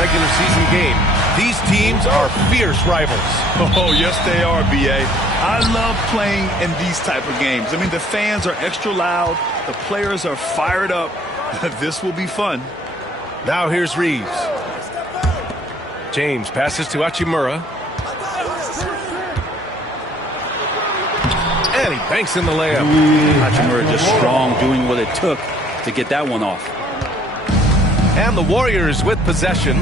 regular season game. These teams are fierce rivals. Oh, yes, they are, B.A. I love playing in these type of games. I mean, the fans are extra loud. The players are fired up. This will be fun. Now here's Reeves. James passes to Hachimura. And he banks in the layup. Hachimura just strong, doing what it took to get that one off. And the Warriors with possession.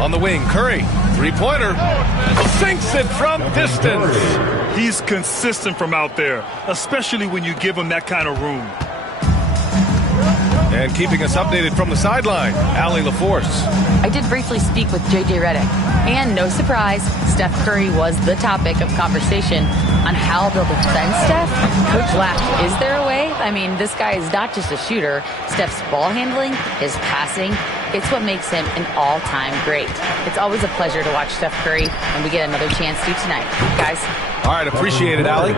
On the wing, Curry, three-pointer, sinks it from distance. He's consistent from out there, especially when you give him that kind of room. And keeping us updated from the sideline, Allie LaForce. I did briefly speak with J.J. Redick, and no surprise, Steph Curry was the topic of conversation on how they'll defend Steph. Coach laughed, is there a way? I mean, this guy is not just a shooter. Steph's ball handling, his passing, it's what makes him an all-time great. It's always a pleasure to watch Steph Curry, and we get another chance to tonight. Guys. All right, appreciate it, Allie.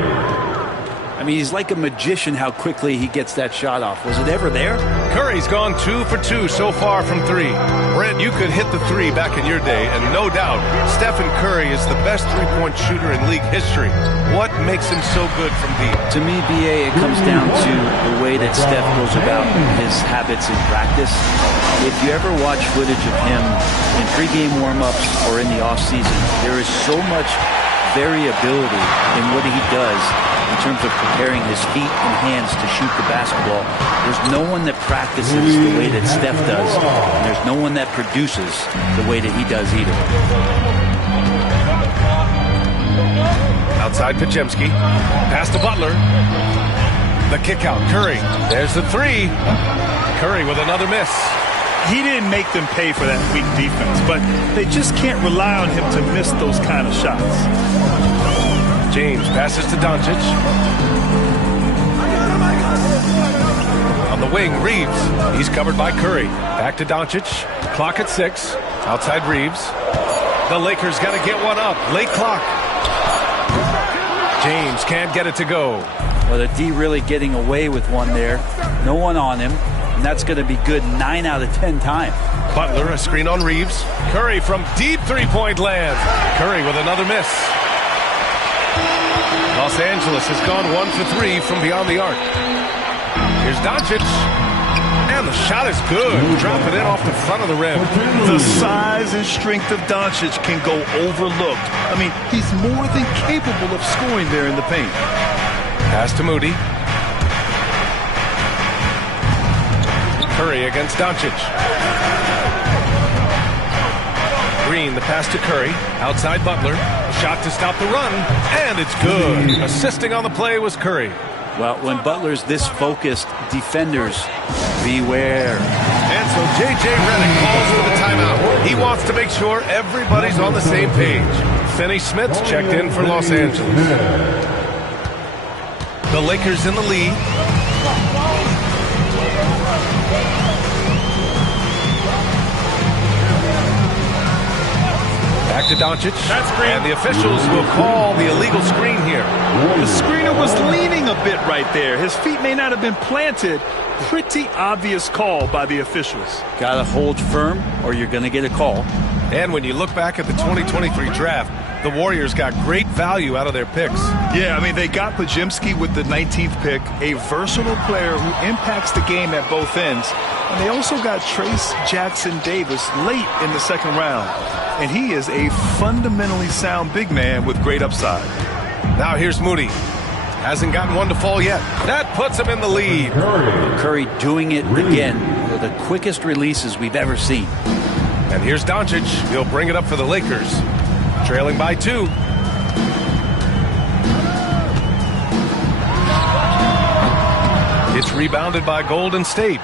I mean, he's like a magician how quickly he gets that shot off. Was it ever there? Curry's gone 2 for 2 so far from 3. Brent, you could hit the 3 back in your day, and no doubt, Stephen Curry is the best three-point shooter in league history. What makes him so good from deep? To me, B.A., it comes down to the way that Steph goes about his habits in practice. If you ever watch footage of him in pregame warm-ups or in the off-season, there is so much variability in what he does in terms of preparing his feet and hands to shoot the basketball. There's no one that practices the way that Steph does, and there's no one that produces the way that he does either. Outside Podziemski, pass to Butler. The kick out, Curry. There's the 3. Curry with another miss. He didn't make them pay for that weak defense, but they just can't rely on him to miss those kind of shots. James passes to Doncic. On the wing, Reeves. He's covered by Curry. Back to Doncic. Clock at 6. Outside Reeves. The Lakers got to get one up. Late clock. James can't get it to go. Well, the D really getting away with one there. No one on him. And that's going to be good 9 out of 10 times. Butler, a screen on Reeves. Curry from deep three-point land. Curry with another miss. Los Angeles has gone 1 for 3 from beyond the arc. Here's Doncic. And the shot is good. Drop it in off the front of the rim. The size and strength of Doncic can go overlooked. I mean, he's more than capable of scoring there in the paint. Pass to Moody. Curry against Doncic. Green, the pass to Curry. Outside Butler. Shot to stop the run. And it's good. Assisting on the play was Curry. Well, when Butler's this focused, defenders, beware. And so J.J. Redick calls for the timeout. He wants to make sure everybody's on the same page. Finney Smith's checked in for Los Angeles. The Lakers in the lead. Back to Doncic. And the officials will call the illegal screen here. The screener was leaning a bit right there. His feet may not have been planted. Pretty obvious call by the officials. Got to hold firm or you're going to get a call. And when you look back at the 2023 draft, the Warriors got great value out of their picks. Yeah, I mean, they got Podziemski with the 19th pick, a versatile player who impacts the game at both ends. And they also got Trace Jackson Davis late in the second round. And he is a fundamentally sound big man with great upside. Now here's Moody. Hasn't gotten one to fall yet. That puts him in the lead. Curry doing it again. One of the quickest releases we've ever seen. And here's Doncic. He'll bring it up for the Lakers. Trailing by 2. It's rebounded by Golden State.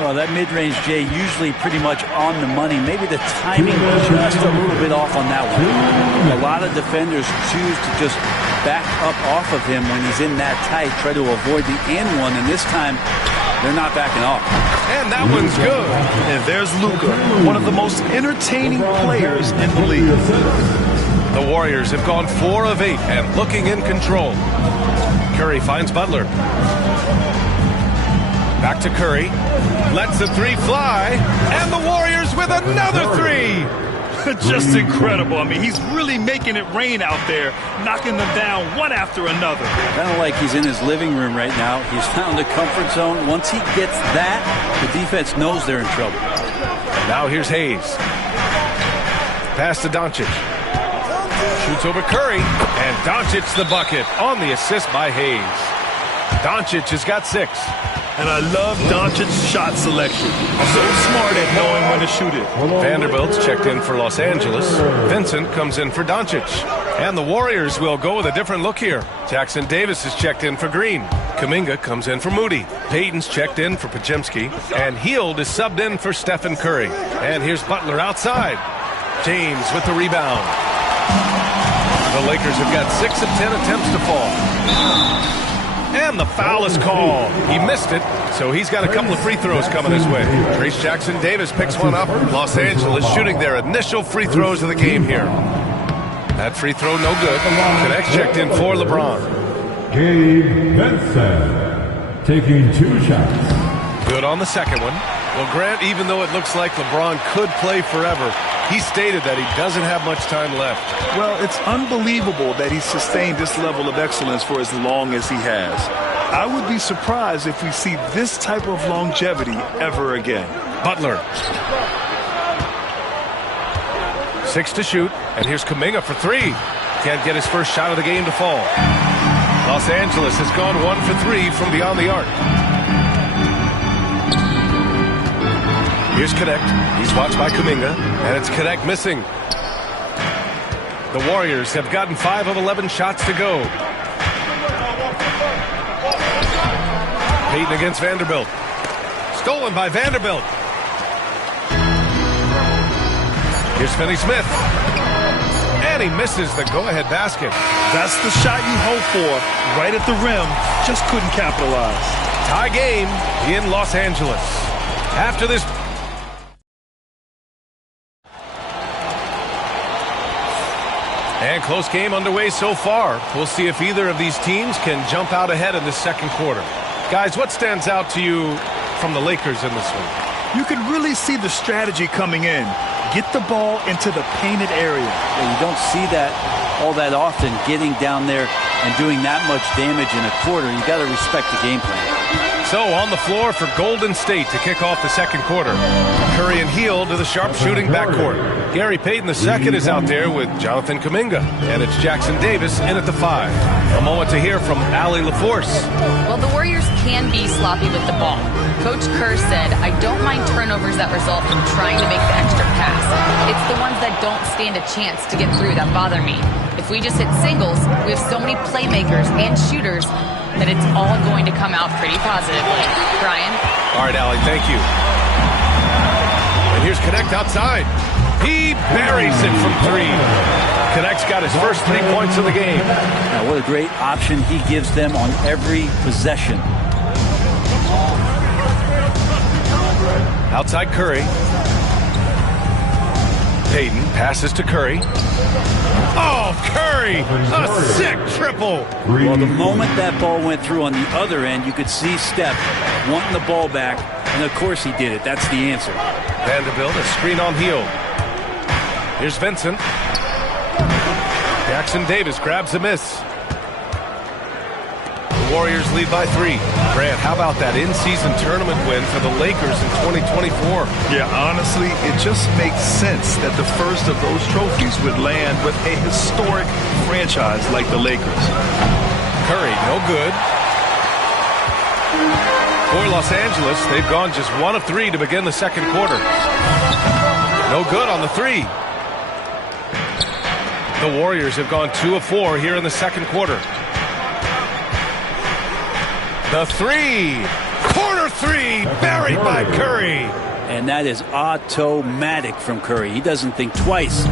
Well, that mid-range, Jay, usually pretty much on the money. Maybe the timing just a little bit off on that one. A lot of defenders choose to just back up off of him when he's in that tight, try to avoid the and one, and this time they're not backing off. And that one's good. And there's Luka, one of the most entertaining players in the league. The Warriors have gone 4 of 8 and looking in control. Curry finds Butler. Back to Curry. Lets the three fly. And the Warriors with another three. Just incredible. I mean, he's really making it rain out there, knocking them down one after another. Kind of like he's in his living room right now. He's found the comfort zone. Once he gets that, the defense knows they're in trouble. Now here's Hayes. Pass to Doncic. Shoots over Curry. And Doncic the bucket on the assist by Hayes. Doncic has got 6. And I love Doncic's shot selection. So smart at knowing when to shoot it. Vanderbilt's checked in for Los Angeles. Vincent comes in for Doncic. And the Warriors will go with a different look here. Jackson Davis is checked in for Green. Kuminga comes in for Moody. Payton's checked in for Pajemski. And Hield is subbed in for Stephen Curry. And here's Butler outside. James with the rebound. The Lakers have got 6 of 10 attempts to fall. And the foul is called. He missed it, so he's got a couple of free throws coming his way. Trace Jackson Davis picks one up. Los Angeles shooting their initial free throws of the game here. That free throw no good. Connects checked in for LeBron. Gabe Vincent taking 2 shots. Good on the second one. Well, Grant, even though it looks like LeBron could play forever, he stated that he doesn't have much time left. Well, it's unbelievable that he's sustained this level of excellence for as long as he has. I would be surprised if we see this type of longevity ever again. Butler. 6 to shoot, and here's Kuminga for 3. Can't get his first shot of the game to fall. Los Angeles has gone 1 for 3 from beyond the arc. Here's Connect. He's watched by Kuminga, and it's Connect missing. The Warriors have gotten 5 of 11 shots to go. Payton against Vanderbilt. Stolen by Vanderbilt. Here's Finney-Smith. And he misses the go-ahead basket. That's the shot you hope for, right at the rim. Just couldn't capitalize. Tie game in Los Angeles. After this... And close game underway so far. We'll see if either of these teams can jump out ahead in the second quarter. Guys, what stands out to you from the Lakers in this one? You can really see the strategy coming in. Get the ball into the painted area. Yeah, you don't see that all that often, getting down there and doing that much damage in a quarter. You got to respect the game plan. So on the floor for Golden State to kick off the second quarter. Curry and Hield to the sharpshooting backcourt. Gary Payton II is out there with Jonathan Kuminga. And it's Jackson Davis in at the 5. A moment to hear from Allie LaForce. Well, the Warriors can be sloppy with the ball. Coach Kerr said, I don't mind turnovers that result from trying to make the extra pass. It's the ones that don't stand a chance to get through that bother me. If we just hit singles, we have so many playmakers and shooters that it's all going to come out pretty positively. Brian? All right, Allie, thank you. And here's Connect outside. He buries it from 3. Connect's got his first 3 points of the game. Now, what a great option he gives them on every possession. Outside Curry. Payton passes to Curry. Oh, Curry! A sick triple! Well, the moment that ball went through on the other end, you could see Steph wanting the ball back, and of course he did it. That's the answer. Vanderbilt, a screen on Hield. Here's Vincent. Jackson Davis grabs a miss. The Warriors lead by 3. Grant, how about that in-season tournament win for the Lakers in 2024? Yeah, honestly, it just makes sense that the first of those trophies would land with a historic franchise like the Lakers. Curry, no good. For Los Angeles, they've gone just 1 of 3 to begin the second quarter. No good on the 3. The Warriors have gone 2 of 4 here in the second quarter. The 3. Corner 3. Buried by Curry. And that is automatic from Curry. He doesn't think twice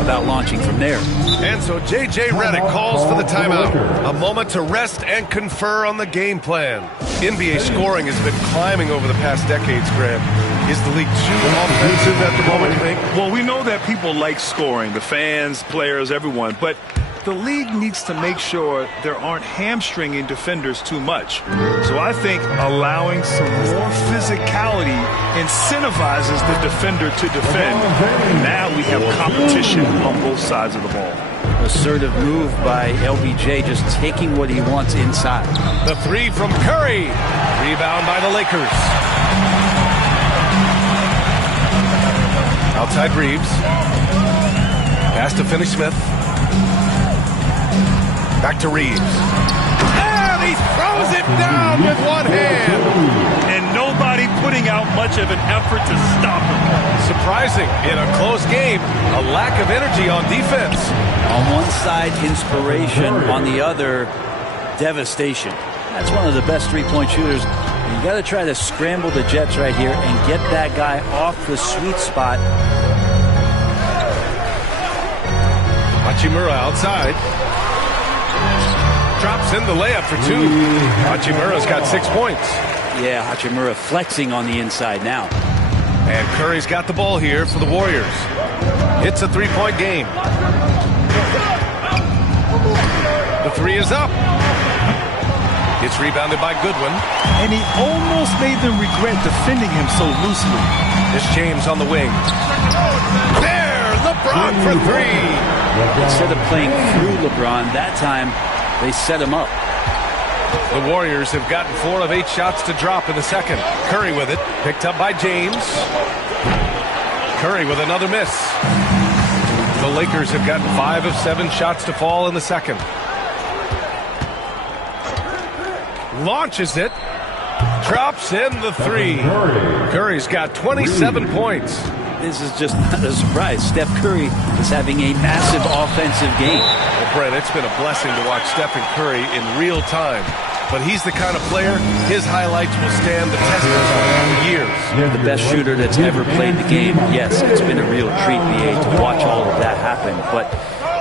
about launching from there. And so J.J. Redick calls for the timeout. A moment to rest and confer on the game plan. NBA scoring has been climbing over the past decades, Graham. Is the league too offensive at the moment, you think? Well, we know that people like scoring, the fans, players, everyone, but the league needs to make sure there aren't hamstringing defenders too much. So I think allowing some more physicality incentivizes the defender to defend. And now we have competition on both sides of the ball. Assertive move by LBJ, just taking what he wants inside. The three from Curry. Rebound by the Lakers. Outside Reeves. Pass to Finney-Smith. Back to Reeves. And he throws it down with one hand. And nobody putting out much of an effort to stop him. Surprising in a close game, a lack of energy on defense. On one side, inspiration. On the other, devastation. That's one of the best three-point shooters. You got to try to scramble the Jets right here and get that guy off the sweet spot. Hachimura outside. Drops in the layup for two. Hachimura's got 6 points. Yeah, Hachimura flexing on the inside now. And Curry's got the ball here for the Warriors. It's a three-point game. The three is up. It's rebounded by Goodwin. And he almost made them regret defending him so loosely. It's James on the wing. There, LeBron for three. Instead of playing through LeBron, that time they set him up. The Warriors have gotten 4 of 8 shots to drop in the second. Curry with it, picked up by James. Curry with another miss. The Lakers have gotten 5 of 7 shots to fall in the second. Launches it. Drops in the three. Curry's got 27 points. This is just not a surprise. Steph Curry is having a massive offensive game. Well, Brent, it's been a blessing to watch Stephen Curry in real time. But he's the kind of player, his highlights will stand the test of time for years. The best shooter that's ever played the game. Yes, it's been a real treat, BA, to watch all of that happen. But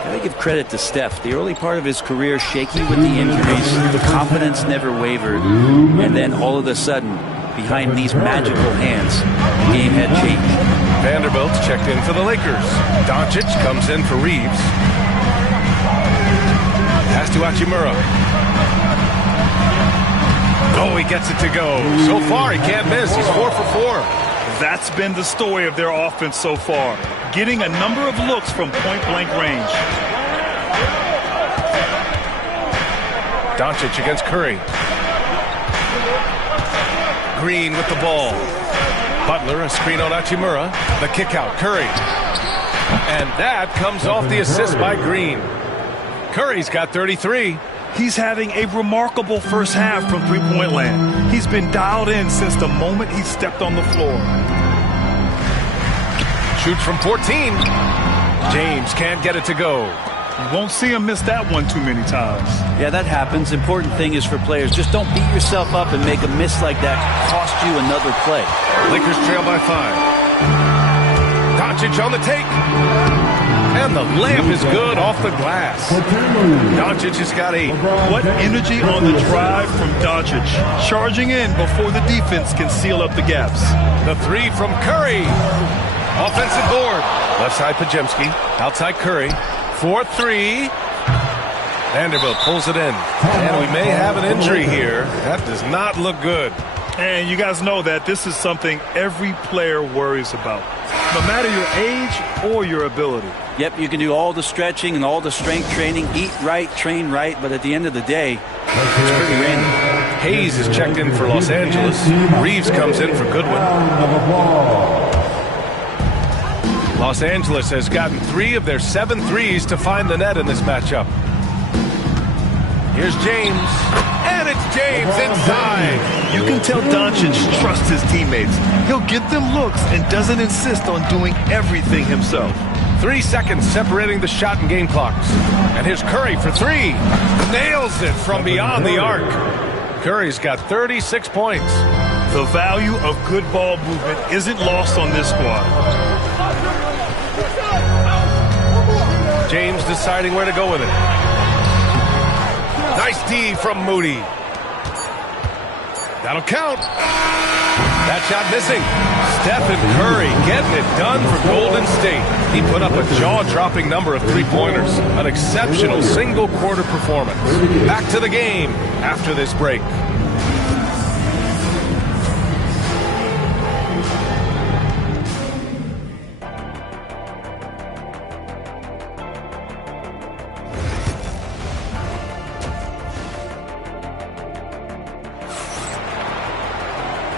I give credit to Steph. The early part of his career, shaky with the injuries, the confidence never wavered. And then all of a sudden, behind these magical hands, the game had changed. Vanderbilt's checked in for the Lakers. Doncic comes in for Reeves. Pass to Hachimura. Oh, he gets it to go. So far, he can't miss. He's 4 for 4. That's been the story of their offense so far. Getting a number of looks from point-blank range. Doncic against Curry. Green with the ball. Butler, a screen on Hachimura. The kick out, Curry. And that comes off the assist by Green. Curry's got 33. He's having a remarkable first half from three-point land. He's been dialed in since the moment he stepped on the floor. Shoots from 14. James can't get it to go. You won't see him miss that one too many times. Yeah, that happens. Important thing is for players, just don't beat yourself up and make a miss like that cost you another play. Lakers trail by 5. Doncic on the take. And the layup is good off the glass. Doncic has got 8. What energy on the drive from Doncic. Charging in before the defense can seal up the gaps. The three from Curry. Offensive board. Left side Pajemski. Outside Curry. 4-3. Vanderbilt pulls it in. And we may have an injury here. That does not look good. And you guys know that this is something every player worries about. No matter your age or your ability. Yep, you can do all the stretching and all the strength training, eat right, train right, but at the end of the day, it's pretty random. Hayes is checked in for Los Angeles. Reeves comes in for Goodwin. Los Angeles has gotten 3 of their 7 threes to find the net in this matchup. Here's James. And it's James inside. You can tell Doncic trusts his teammates. He'll get them looks and doesn't insist on doing everything himself. 3 seconds separating the shot and game clocks. And here's Curry for 3. Nails it from beyond the arc. Curry's got 36 points. The value of good ball movement isn't lost on this squad. James deciding where to go with it. Nice D from Moody. That'll count. That shot missing. Stephen Curry getting it done for Golden State. He put up a jaw-dropping number of three-pointers. An exceptional single-quarter performance. Back to the game after this break.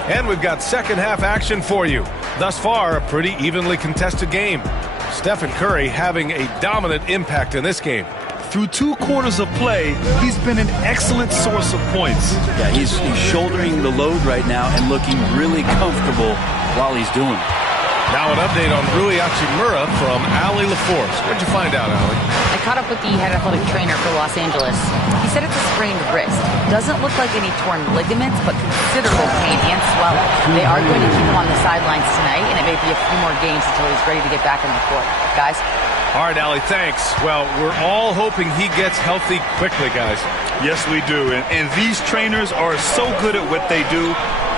And we've got second half action for you. Thus far, a pretty evenly contested game. Stephen Curry having a dominant impact in this game. Through 2 quarters of play, he's been an excellent source of points. Yeah, he's shouldering the load right now and looking really comfortable while he's doing it. Now an update on Rui Hachimura from Allie LaForce. What'd you find out, Allie? I caught up with the head athletic trainer for Los Angeles. He said it's a sprained wrist. Doesn't look like any torn ligaments, but considerable pain and swelling. They are going to keep him on the sidelines tonight, and it may be a few more games until he's ready to get back in the court. Guys? All right, Allie, thanks. Well, we're all hoping he gets healthy quickly, guys. Yes, we do. And these trainers are so good at what they do.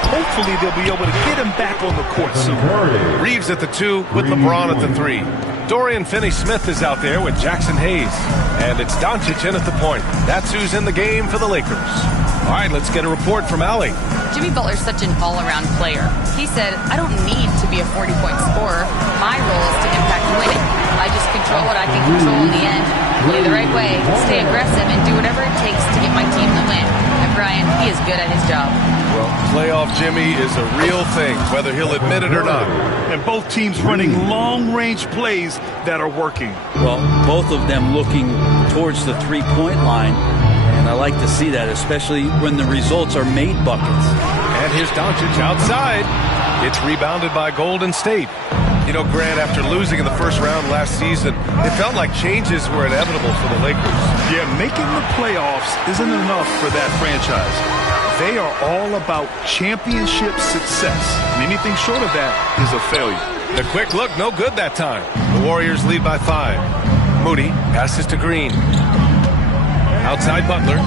Hopefully they'll be able to get him back on the court soon. Reeves at the 2 with LeBron at the 3. Dorian Finney-Smith is out there with Jackson Hayes. And it's Doncic in at the point. That's who's in the game for the Lakers. All right, let's get a report from Allie. Jimmy Butler's such an all-around player. He said, I don't need to be a 40-point scorer. My role is to impact winning. I just control what I can control in the end. Play the right way, stay aggressive, and do whatever it takes to get my team the win. And Brian, he is good at his job. Well, playoff Jimmy is a real thing, whether he'll admit it or not. And both teams running long-range plays that are working. Well, both of them looking towards the three-point line. And I like to see that, especially when the results are made buckets. And here's Doncic outside. It's rebounded by Golden State. You know, Grant, after losing in the first round last season, it felt like changes were inevitable for the Lakers. Yeah, making the playoffs isn't enough for that franchise. They are all about championship success. And anything short of that is a failure. The quick look, no good that time. The Warriors lead by 5. Moody passes to Green. Outside Butler.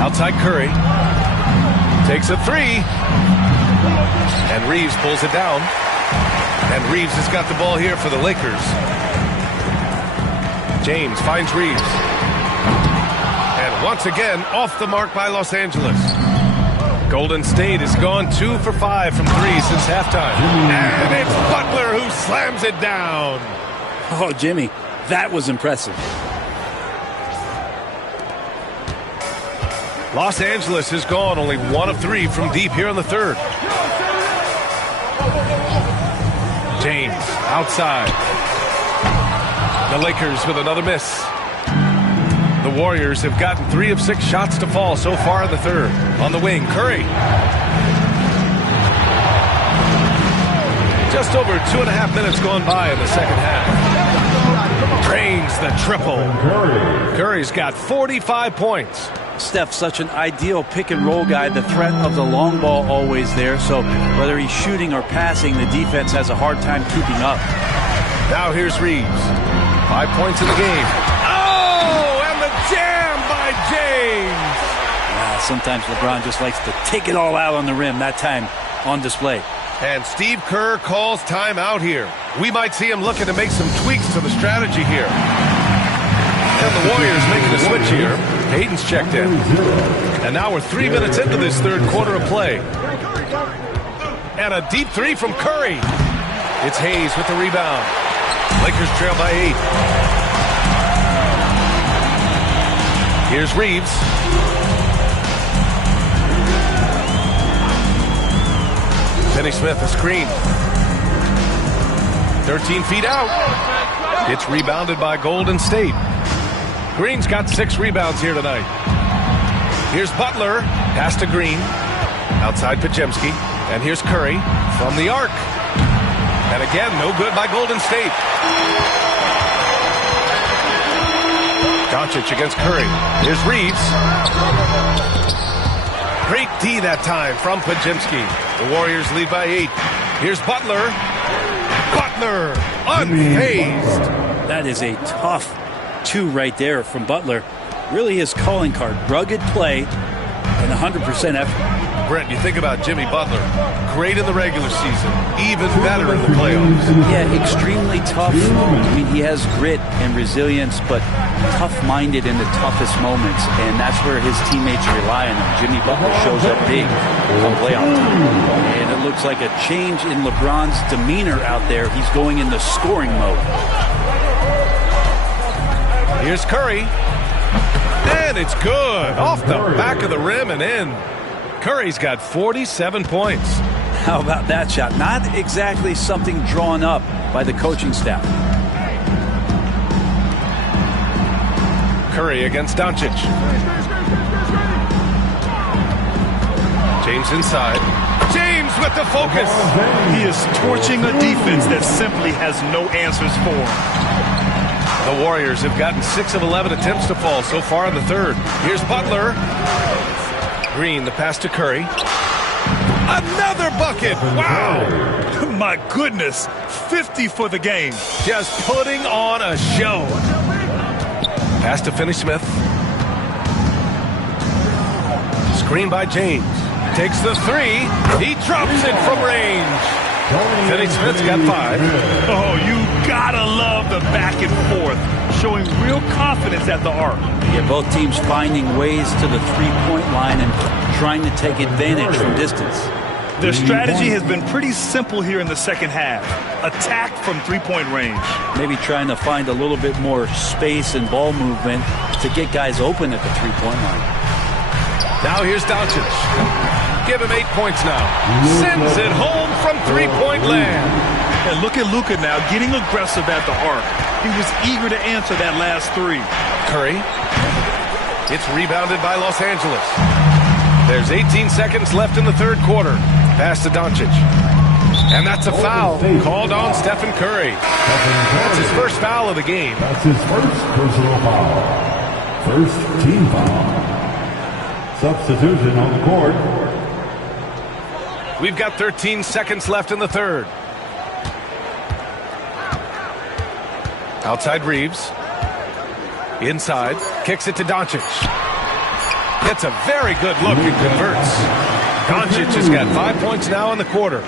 Outside Curry. Takes a 3. And Reeves pulls it down. And Reeves has got the ball here for the Lakers. James finds Reeves. And once again, off the mark by Los Angeles. Golden State has gone 2 for 5 from 3 since halftime. And it's Butler who slams it down. Oh, Jimmy, that was impressive. Los Angeles has gone only 1 of 3 from deep here in the third. James outside. The Lakers with another miss. The Warriors have gotten 3 of 6 shots to fall so far in the third. On the wing, Curry. Just over 2.5 minutes gone by in the second half. Drains the triple. Curry's got 45 points. Steph, such an ideal pick-and-roll guy. The threat of the long ball always there. So whether he's shooting or passing, the defense has a hard time keeping up. Now here's Reeves. 5 points in the game. Oh, and the jam by James. Sometimes LeBron just likes to take it all out on the rim. That time on display. And Steve Kerr calls timeout here. We might see him looking to make some tweaks to the strategy here. And the Warriors making a switch here. Hayden's checked in. And now we're 3 minutes into this third quarter of play. And a deep 3 from Curry. It's Hayes with the rebound. Lakers trail by 8. Here's Reeves. Finney-Smith a screen. 13 feet out. It's rebounded by Golden State. Green's got 6 rebounds here tonight. Here's Butler. Pass to Green. Outside Podziemski. And here's Curry from the arc. And again, no good by Golden State. Doncic against Curry. Here's Reeves. Great D that time from Podziemski. The Warriors lead by 8. Here's Butler. Butler unfazed. That is a tough 2 right there from Butler. Really his calling card. Rugged play, and 100% effort. Brent, you think about Jimmy Butler, great in the regular season, even better in the playoffs. Yeah, extremely tough. I mean, he has grit and resilience, but tough-minded in the toughest moments, and that's where his teammates rely on him. Jimmy Butler shows up big on playoff time. And it looks like a change in LeBron's demeanor out there. He's going in the scoring mode. Here's Curry. And it's good. Off the back of the rim and in. Curry's got 47 points. How about that shot? Not exactly something drawn up by the coaching staff. Curry against Doncic. James inside. James with the focus. He is torching a defense that simply has no answers for him. The Warriors have gotten 6 of 11 attempts to fall so far in the third. Here's Butler. Green, the pass to Curry. Another bucket. Wow. My goodness. 50 for the game. Just putting on a show. Pass to Finney-Smith. Screen by James. Takes the three. He drops it from range. Finney-Smith's got 5. Oh, you gotta love the back and forth, showing real confidence at the arc. Yeah, both teams finding ways to the three-point line and trying to take advantage from distance. Their strategy has been pretty simple here in the second half. Attack from three-point range. Maybe trying to find a little bit more space and ball movement to get guys open at the three-point line. Now here's Doncic. Give him 8 points now. Sends it home from three-point land. And look at Luka now getting aggressive at the arc. He was eager to answer that last three. Curry. It's rebounded by Los Angeles. There's 18 seconds left in the third quarter. Pass to Doncic. And that's a foul called on Stephen Curry. That's his first foul of the game. That's his first personal foul. First team foul. Substitution on the court. We've got 13 seconds left in the third. Outside Reeves. Inside. Kicks it to Doncic. Gets a very good look and converts. Doncic has got 5 points now in the quarter.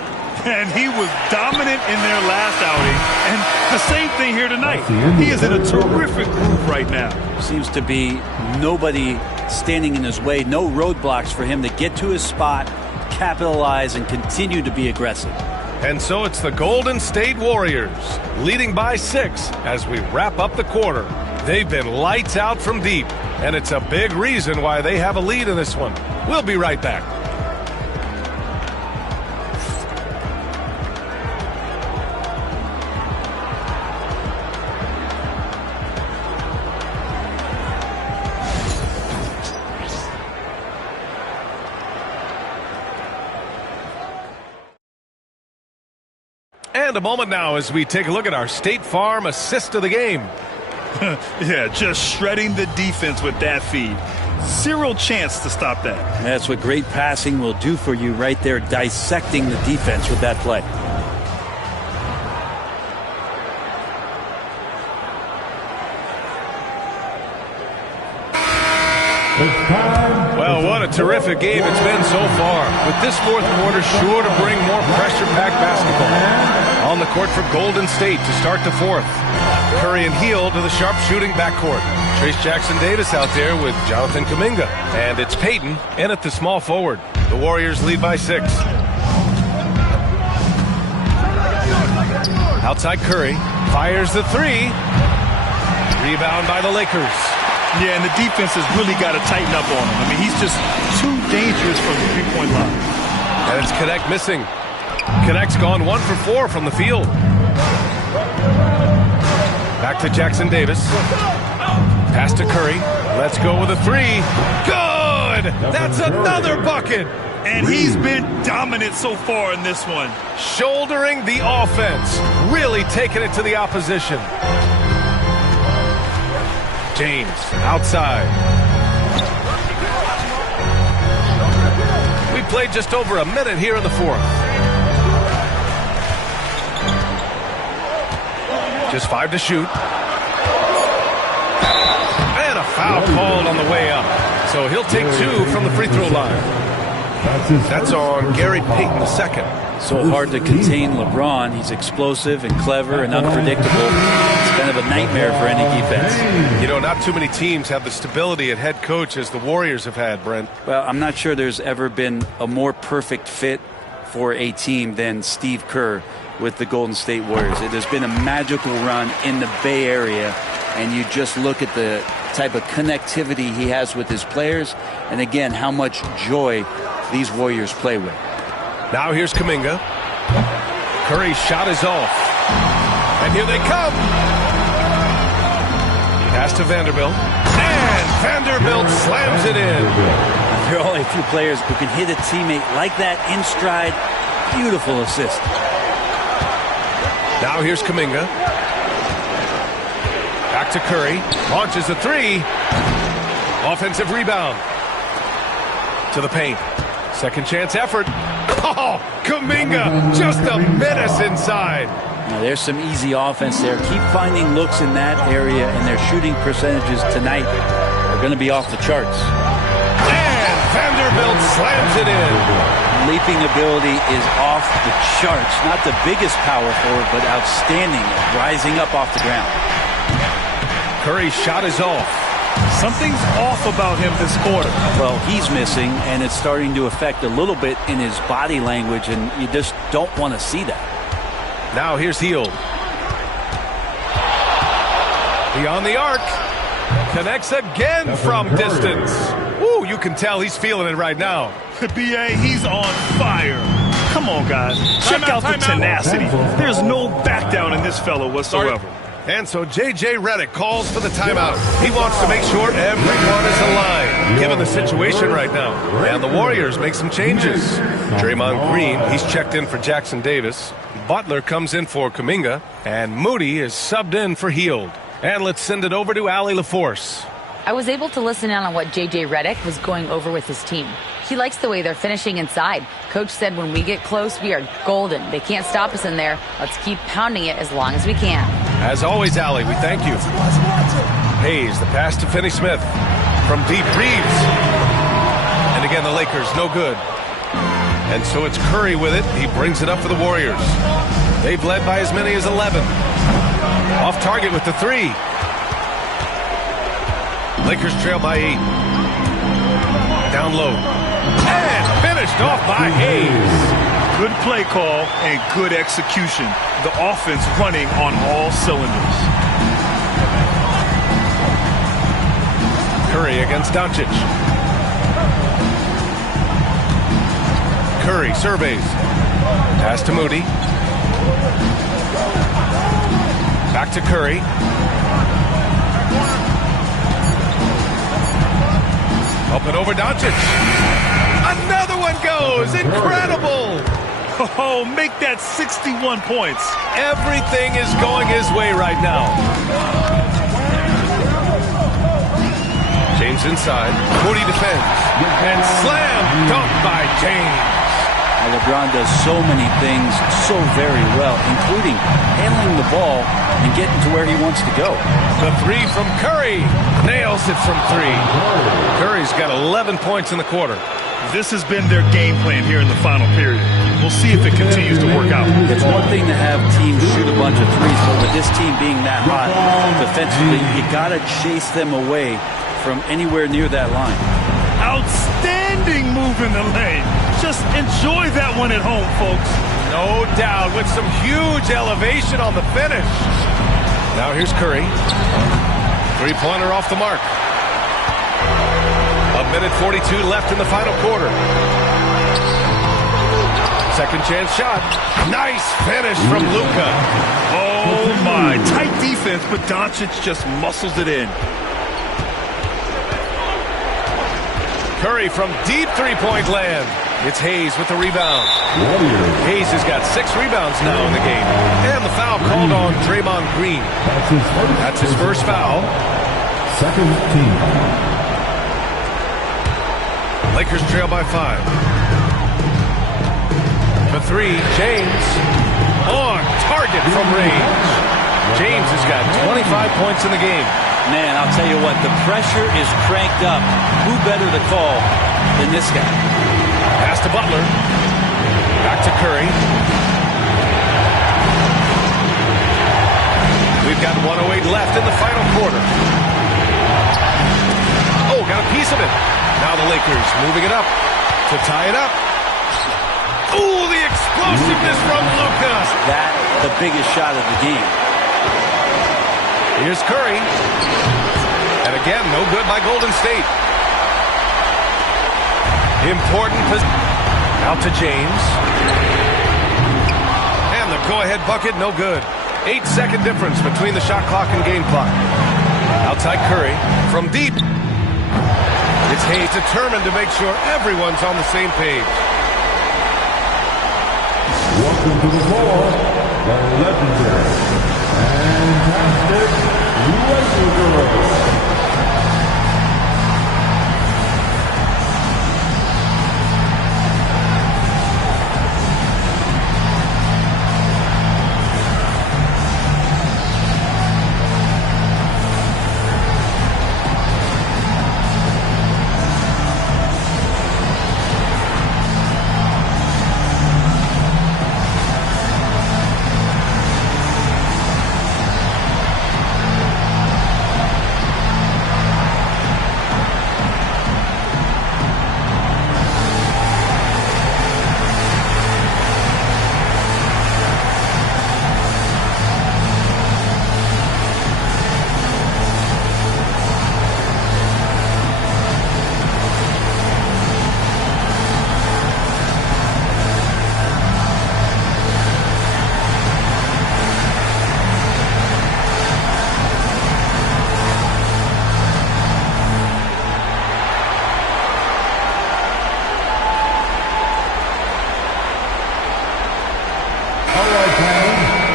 And he was dominant in their last outing. And the same thing here tonight. He is in a terrific groove right now. Seems to be nobody standing in his way. No roadblocks for him to get to his spot, capitalize, and continue to be aggressive. And so it's the Golden State Warriors leading by 6 as we wrap up the quarter. They've been lights out from deep, and it's a big reason why they have a lead in this one. We'll be right back. And a moment now as we take a look at our State Farm assist of the game. Yeah, just shredding the defense with that feed. Zero chance to stop that. That's what great passing will do for you right there, dissecting the defense with that play. Well, what a terrific game it's been so far. With this fourth quarter sure to bring more pressure-packed basketball. On the court for Golden State to start the fourth. Curry and Hield to the sharp-shooting backcourt. Trace Jackson-Davis out there with Jonathan Kuminga. And it's Payton in at the small forward. The Warriors lead by 6. Outside Curry. Fires the three. Rebound by the Lakers. Yeah, and the defense has really got to tighten up on him. I mean, he's just too dangerous from the three-point line. And it's Connect missing. Connect's gone 1 for 4 from the field. Back to Jackson-Davis. Pass to Curry. Let's go with a three. Good! That's another bucket! And he's been dominant so far in this one. Shouldering the offense. Really taking it to the opposition. James outside. We played just over a minute here in the fourth. Just 5 to shoot. And a foul called on the way up. So he'll take 2 from the free throw line. That's on Gary Payton II. So hard to contain LeBron. He's explosive and clever and unpredictable. It's kind of a nightmare for any defense. You know, not too many teams have the stability at head coach as the Warriors have had, Brent. Well, I'm not sure there's ever been a more perfect fit for a team than Steve Kerr with the Golden State Warriors. It has been a magical run in the Bay Area, and you just look at the type of connectivity he has with his players, and again, how much joy these Warriors play with. Now here's Kuminga. Curry's shot is off. And here they come. Pass to Vanderbilt. And Vanderbilt slams it in. There are only a few players who can hit a teammate like that in stride. Beautiful assist. Now here's Kuminga. Back to Curry. Launches a 3. Offensive rebound. To the paint. Second chance effort. Oh, Kuminga, just a menace inside. Now, there's some easy offense there. Keep finding looks in that area, and their shooting percentages tonight are going to be off the charts. And Vanderbilt slams it in. Leaping ability is off the charts. Not the biggest power forward, but outstanding at rising up off the ground. Curry's shot is off. Something's off about him this quarter. Well, he's missing, and it's starting to affect a little bit in his body language, and you just don't want to see that. Now here's Hield. Beyond the arc. Connects again from distance. Woo, you can tell he's feeling it right now. B.A., he's on fire. Come on, guys. Check out the tenacity. There's no back down in this fellow whatsoever. And so J.J. Redick calls for the timeout. He wants to make sure everyone is aligned, given the situation right now. And the Warriors make some changes. Draymond Green, he's checked in for Jackson Davis. Butler comes in for Kuminga. And Moody is subbed in for Hield. And let's send it over to Allie LaForce. I was able to listen in on what J.J. Redick was going over with his team. He likes the way they're finishing inside. Coach said when we get close, we are golden. They can't stop us in there. Let's keep pounding it as long as we can. As always, Allie, we thank you. Hayes, the pass to Finney-Smith. From deep, Reeves. And again, the Lakers, no good. And so it's Curry with it. He brings it up for the Warriors. They've led by as many as 11. Off target with the 3. Lakers trail by 8. Down low. And finished off by Hayes. Good play call and good execution. The offense running on all cylinders. Curry against Doncic. Curry surveys. Pass to Moody. Back to Curry. Up and over Doncic. Another one goes. Incredible. Oh, make that 61 points. Everything is going his way right now. James inside. Moody defends. And slam dunk by James. Now, LeBron does so many things so very well, including handling the ball and getting to where he wants to go. The 3 from Curry. Nails it from 3. Curry's got 11 points in the quarter. This has been their game plan here in the final period. We'll see if it continues to work out. It's one thing to have teams shoot a bunch of threes, but with this team being that hot defensively, you got to chase them away from anywhere near that line. Outstanding move in the lane. Just enjoy that one at home, folks. No doubt, with some huge elevation on the finish. Now here's Curry. 3-pointer off the mark. 1:42 left in the final quarter. Second chance shot. Nice finish from Luka. Oh my, tight defense, but Doncic just muscles it in. Curry from deep 3-point land. It's Hayes with the rebound. Hayes has got 6 rebounds now in the game. And the foul called on Draymond Green. That's his first foul. Second team. Lakers trail by 5. The 3, James. On target from range. James has got 25 points in the game. Man, I'll tell you what, the pressure is cranked up. Who better to call than this guy? Pass to Butler. Back to Curry. We've got 1:08 left in the final quarter. Oh, got a piece of it. Now the Lakers moving it up to tie it up. Oh, the explosiveness from Luka. That the biggest shot of the game. Here's Curry. And again, no good by Golden State. Important position. Out to James. And the go-ahead bucket, no good. 8-second difference between the shot clock and game clock. Outside Curry from deep. It's Hayes determined to make sure everyone's on the same page. Welcome to the floor, the legendary, fantastic Lakers.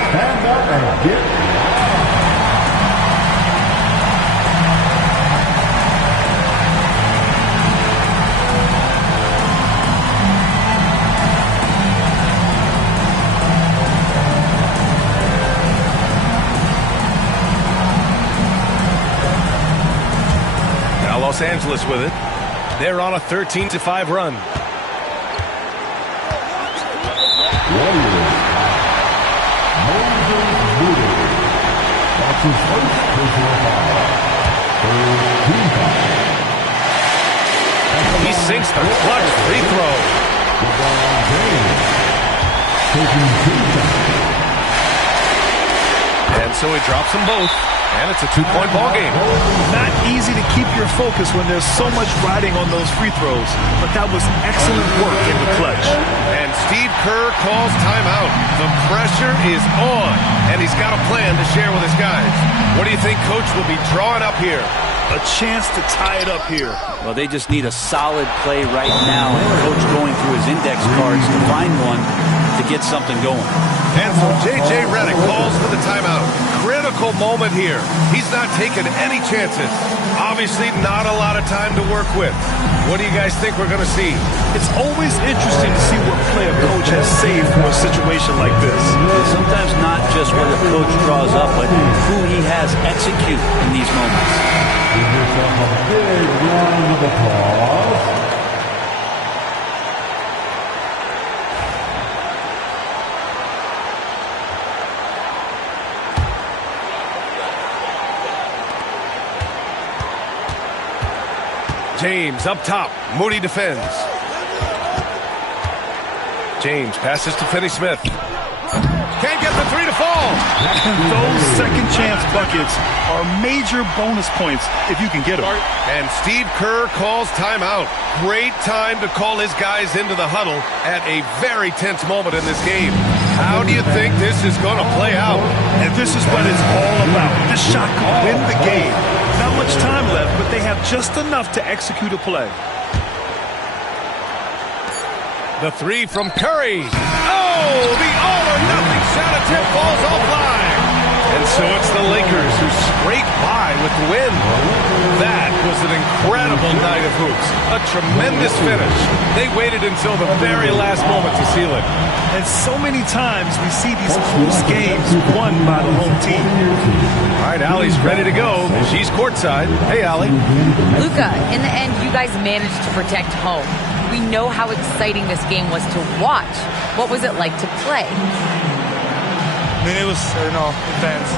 Stand up and get now Los Angeles with it. They're on a 13-5 run. He sinks the clutch free throw. And so he drops them both. And it's a two-point ball game. Not easy to keep your focus when there's so much riding on those free throws, but that was excellent work in the clutch. And Steve Kerr calls timeout. The pressure is on, and he's got a plan to share with his guys. What do you think Coach will be drawing up here? A chance to tie it up here. Well, they just need a solid play right now, and Coach going through his index cards to find one to get something going. And so J.J. Redick calls for the timeout. Critical moment here. He's not taking any chances. Obviously not a lot of time to work with. What do you guys think we're going to see? It's always interesting to see what play a coach has saved for a situation like this. It's sometimes not just what a coach draws up, but who he has execute in these moments. Give yourself a big round of applause. James up top. Moody defends. James passes to Finney-Smith. Can't get the three to fall. Those second chance buckets are major bonus points if you can get them. And Steve Kerr calls timeout. Great time to call his guys into the huddle at a very tense moment in this game. How do you think this is going to play out? And this is what it's all about. This shot could win the game. Not much time left, but they have just enough to execute a play. The three from Curry. Oh, the all-or-nothing shot attempt falls offline. And so it's the Lakers who scrape by with the win. That was an incredible night of hoops. A tremendous finish. They waited until the very last moment to seal it. And so many times we see these close games won by the home team. All right, Allie's ready to go. She's courtside. Hey, Allie. Luka, in the end, you guys managed to protect home. We know how exciting this game was to watch. What was it like to play? I mean, it was, intense.